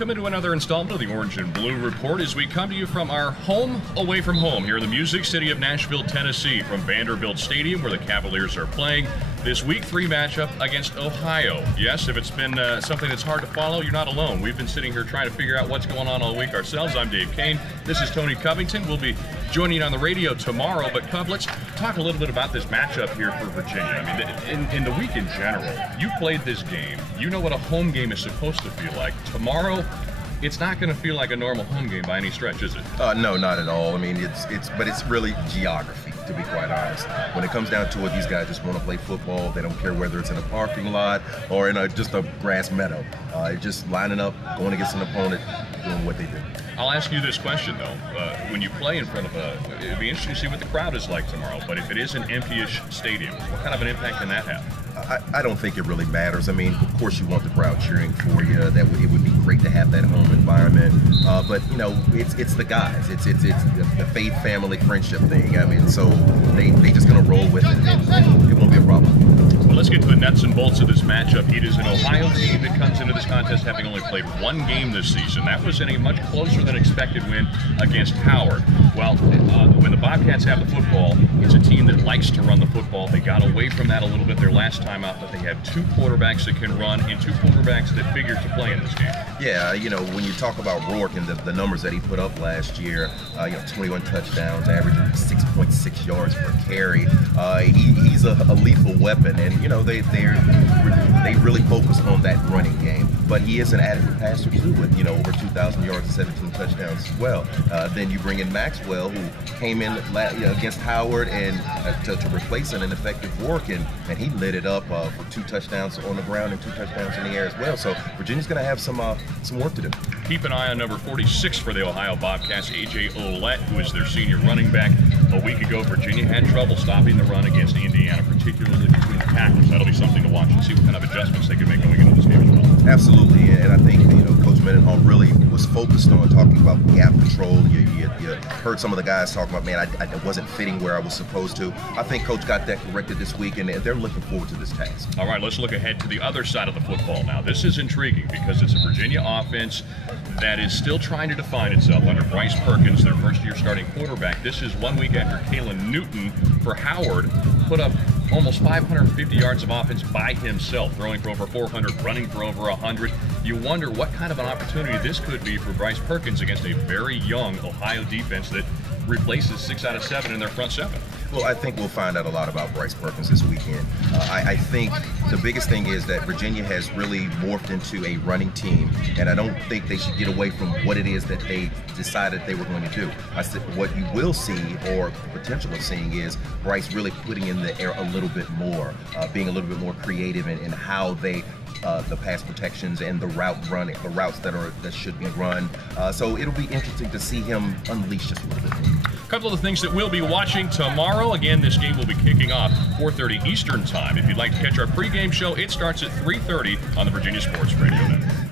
Welcome into another installment of the Orange and Blue Report as we come to you from our home away from home here in the Music City of Nashville, Tennessee, from Vanderbilt Stadium where the Cavaliers are playing this Week 3 matchup against Ohio. Yes, if it's been something that's hard to follow, you're not alone. We've been sitting here trying to figure out what's going on all week ourselves. I'm Dave Kane. This is Tony Covington. We'll be joining you on the radio tomorrow. But, Cub, let's talk a little bit about this matchup here for Virginia. I mean, in the week in general, you played this game. You know what a home game is supposed to feel like. Tomorrow, it's not going to feel like a normal home game by any stretch, is it? No, not at all. I mean, it's really geography, to be quite honest. When it comes down to it, these guys just want to play football. They don't care whether it's in a parking lot or in just a grass meadow. Just lining up, going against an opponent, doing what they do. I'll ask you this question, though. When you play in front of it'd be interesting to see what the crowd is like tomorrow, but if it is an empty-ish stadium, what kind of an impact can that have? I don't think it really matters. I mean, of course you want the crowd cheering for you. It would be great to have that home environment. But you know, it's the guys. It's the faith, family, friendship thing. I mean, so they just gonna roll with it, and it won't be a problem. Well, let's get to the nuts and bolts of this matchup. It is an Ohio team that comes into this contest having only played one game this season. That was in a much closer than expected win against Howard. Well, when the Bobcats have the football, it's a team that likes to run the football. They got away from that a little bit their last time out, but they have two quarterbacks that can run and two quarterbacks that figure to play in this game. Yeah, you know, when you talk about Rourke and the numbers that he put up last year, 21 touchdowns, averaging 6.6 yards per carry. He's a lethal weapon, and you know they really focus on that running game. But he is an adequate passer too, with over 2,000 yards and 17 touchdowns as well. Then you bring in Maxwell, who came in against Howard and to replace an ineffective Rourke, and he lit it up for 2 touchdowns on the ground and 2 touchdowns in the air as well. So Virginia's going to have some work to do. Keep an eye on number 46 for the Ohio Bobcats, A.J. Olette, who is their senior running back. A week ago, Virginia had trouble stopping the run against Indiana, particularly between the tackles. That'll be something to watch and see what kind of adjustments they can make going into this game as well. Absolutely, and I think Coach Mendenhall really was focused on talking about gap control. You heard some of the guys talking about, man, I wasn't fitting where I was supposed to. I think Coach got that corrected this week, and they're looking forward to this task. All right, let's look ahead to the other side of the football now. This is intriguing because it's a Virginia offense that is still trying to define itself under Bryce Perkins, their first-year starting quarterback. This is 1 week after Kalen Newton for Howard put up almost 550 yards of offense by himself, throwing for over 400, running for over 100. You wonder what kind of an opportunity this could be for Bryce Perkins against a very young Ohio defense that replaces 6 out of 7 in their front 7. Well, I think we'll find out a lot about Bryce Perkins this weekend. I think the biggest thing is that Virginia has really morphed into a running team, and I don't think they should get away from what it is that they decided they were going to do. I said what you will see, or potential of seeing, is Bryce really putting in the air a little bit more, being a little bit more creative in how they the pass protections and the routes that should be run. So it'll be interesting to see him unleash just a little bit more. A couple of the things that we'll be watching tomorrow. Again, this game will be kicking off 4:30 Eastern Time. If you'd like to catch our pregame show, it starts at 3:30 on the Virginia Sports Radio Network.